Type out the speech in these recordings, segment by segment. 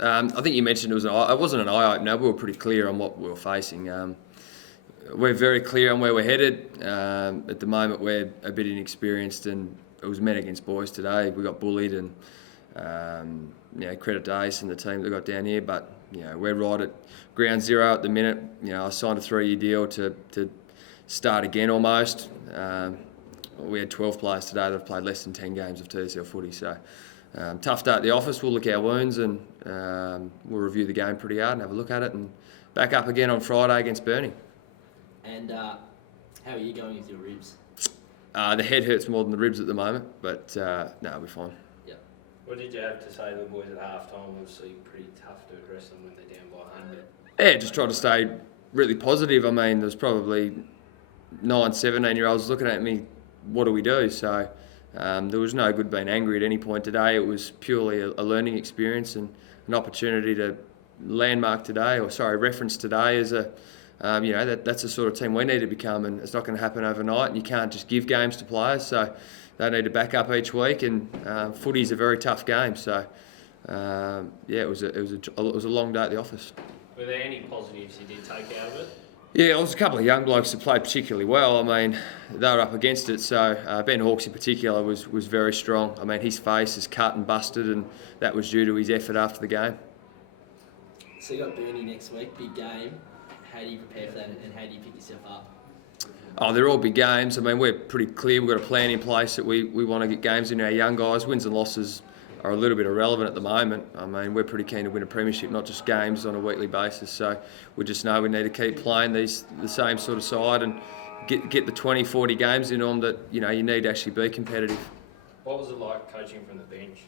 I think you mentioned it wasn't an eye-opener. We were pretty clear on what we were facing. We're very clear on where we're headed. At the moment, we're a bit inexperienced, and it was men against boys today. We got bullied, and credit to Ace and the team that got down here. But we're right at ground zero at the minute. I signed a 3-year deal to start again almost. We had 12 players today that have played less than 10 games of TSL footy. So tough day at the office. We'll look our wounds and we'll review the game pretty hard and have a look at it, and back up again on Friday against Burnie. And how are you going with your ribs? The head hurts more than the ribs at the moment, but we're fine. Yeah. What did you have to say to the boys at half-time? Obviously pretty tough to address them when they're down by 100. Yeah, just try to stay really positive. I mean, there's probably 9, 17-year-olds looking at me, what do we do? So there was no good being angry at any point today. It was purely a learning experience and an opportunity to reference today as that's the sort of team we need to become, and it's not going to happen overnight, and you can't just give games to players, so they need to back up each week, and footy's a very tough game, so it was a long day at the office. Were there any positives you did take out of it? Yeah, it was a couple of young blokes that played particularly well. I mean, they were up against it, so Ben Hawkes in particular was very strong. I mean, his face is cut and busted, and that was due to his effort after the game. So you got Burnie next week, big game. How do you prepare for that, and how do you pick yourself up? Oh, they're all big games. I mean, we're pretty clear. We've got a plan in place that we want to get games in our young guys. Wins and losses are a little bit irrelevant at the moment. I mean, we're pretty keen to win a premiership, not just games on a weekly basis. So we just know we need to keep playing the same sort of side and get the 20, 40 games in them that you need to actually be competitive. What was it like coaching from the bench?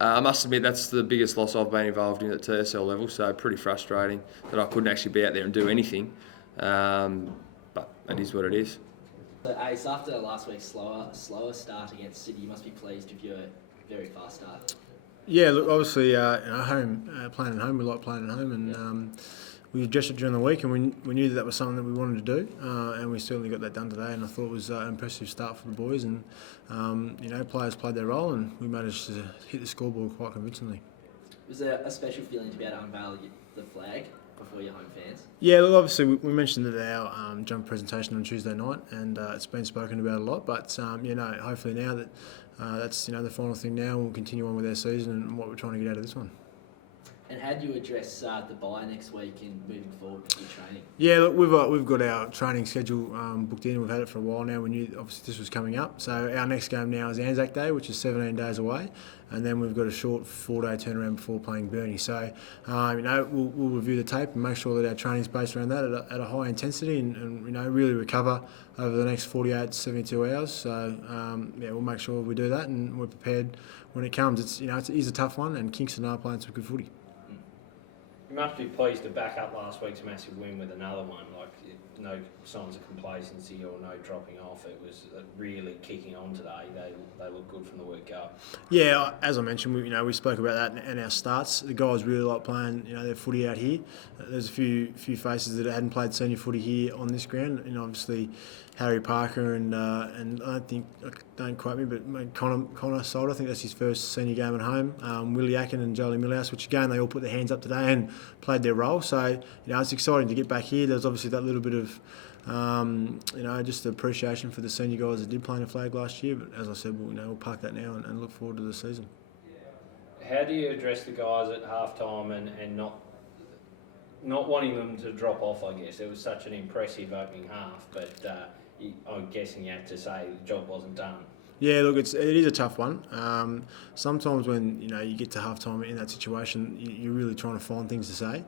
I must admit that's the biggest loss I've been involved in at TSL level, so pretty frustrating that I couldn't actually be out there and do anything. But it is what it is. So Ace, after last week's slower start against City, you must be pleased with your very fast start. Yeah, look, obviously, playing at home, we like playing at home, and we addressed it during the week, and we knew that was something that we wanted to do, and we certainly got that done today, and I thought it was an impressive start for the boys, and players played their role, and we managed to hit the scoreboard quite convincingly. Was there a special feeling to be able to unveil the flag before your home fans? Yeah, look, obviously we mentioned it at our jump presentation on Tuesday night, and it's been spoken about a lot, but hopefully now that that's the final thing now, we'll continue on with our season and what we're trying to get out of this one. And how do you address the bye next week and moving forward with your training? Yeah, look, we've got our training schedule booked in. We've had it for a while now. We knew obviously this was coming up. So our next game now is Anzac Day, which is 17 days away, and then we've got a short 4-day turnaround before playing Burnie. So we'll review the tape and make sure that our training's based around that at a high intensity and really recover over the next 48 to 72 hours. So we'll make sure we do that and we're prepared when it comes. It is a tough one, and Kingston are playing some good footy. You must be pleased to back up last week's massive win with another one. No signs of complacency or no dropping off. It was really kicking on today. They look good from the word go. Yeah, as I mentioned, we spoke about that in our starts. The guys really like playing their footy out here. There's a few faces that hadn't played senior footy here on this ground. Obviously Harry Parker and don't quote me, but Connor Solder, I think that's his first senior game at home. Willie Akin and Jolie Millhouse, which again they all put their hands up today and played their role. So it's exciting to get back here. There's obviously that little bit of just appreciation for the senior guys that did play in the flag last year. But as I said, we'll park that now and look forward to the season. How do you address the guys at half-time and not wanting them to drop off, I guess? It was such an impressive opening half, but I'm guessing you had to say the job wasn't done. Yeah, look, it is a tough one. Sometimes when you get to half-time in that situation, you're really trying to find things to say.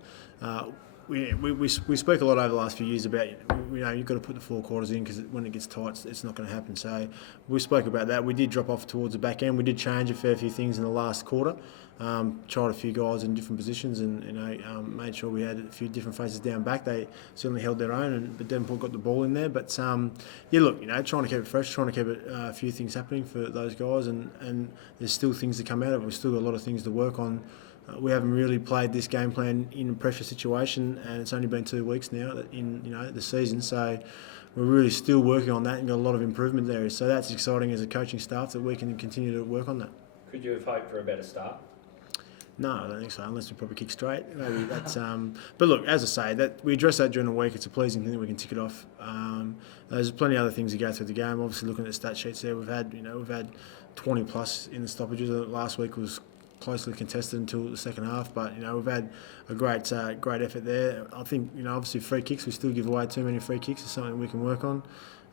We spoke a lot over the last few years about you've got to put the 4 quarters in because when it gets tight, it's not going to happen. So we spoke about that. We did drop off towards the back end. We did change a fair few things in the last quarter. Tried a few guys in different positions and made sure we had a few different faces down back. They certainly held their own, but Devonport got the ball in there. But trying to keep it fresh, trying to keep a few things happening for those guys, and there's still things to come out of it. We've still got a lot of things to work on. We haven't really played this game plan in a pressure situation, and it's only been 2 weeks now in the season. So we're really still working on that and got a lot of improvement there. So that's exciting as a coaching staff that we can continue to work on that. Could you have hoped for a better start? No, I don't think so. Unless we probably kick straight, maybe that's. But look, as I say, that we address that during the week. It's a pleasing thing that we can tick it off. There's plenty of other things to go through the game. Obviously, looking at the stat sheets there, we've had 20 plus in the stoppages. Last week was closely contested until the second half, but we've had a great effort there. I think obviously free kicks, we still give away too many free kicks. It's something we can work on.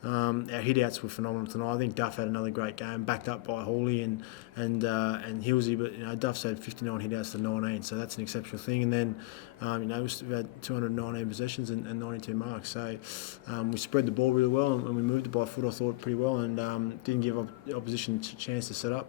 Our hit-outs were phenomenal tonight. I think Duff had another great game, backed up by Hawley and Hillsey, but Duff's had 59 hit-outs to 19, so that's an exceptional thing. And then we've had 219 possessions and 92 marks, so we spread the ball really well and we moved it by foot, I thought, pretty well, and didn't give the opposition a chance to set up.